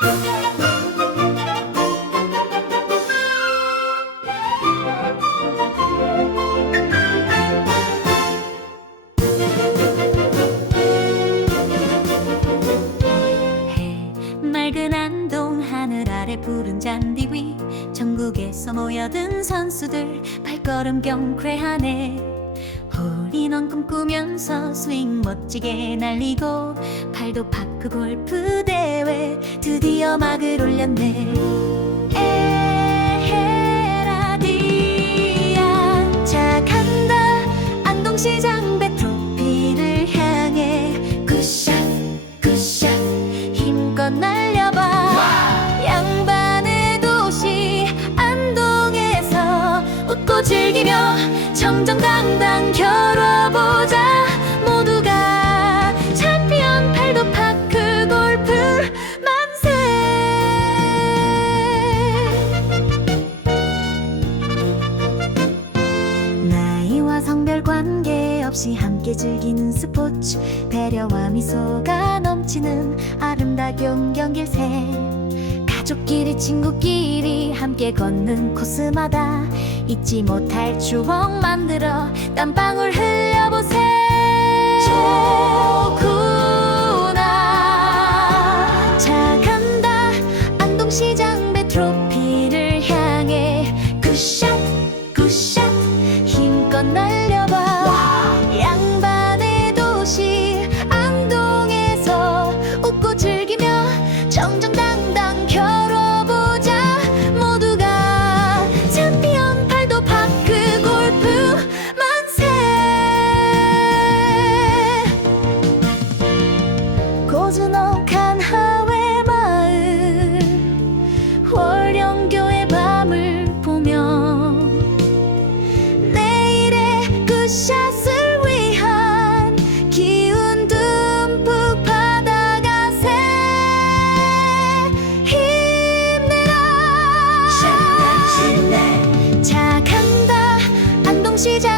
해 맑은 안동 하늘 아래 푸른 잔디 위 전국에서 모여든 선수들 발걸음 경쾌하네. 홀인원 꿈꾸면서 스윙 멋지게 날리고 팔도 파크 골프 대회 드디어 막을 올렸네. 에헤라디야 자 간다. 안동시장 배트로피를 향해 굿샷 굿샷. 힘껏 날려봐. 양반의 도시 안동에서 웃고 즐기며 정정당당 겨뤄보자 없이 함께 즐기는 스포츠. 배려와 미소가 넘치는 아름다운 경길새 가족끼리 친구끼리 함께 걷는 코스마다 잊지 못할 추억 만들어 땀방울 흘려보세. 저 샷을 위한 기운 듬뿍 받아가 세. 힘내라. 착한다. 안동시장.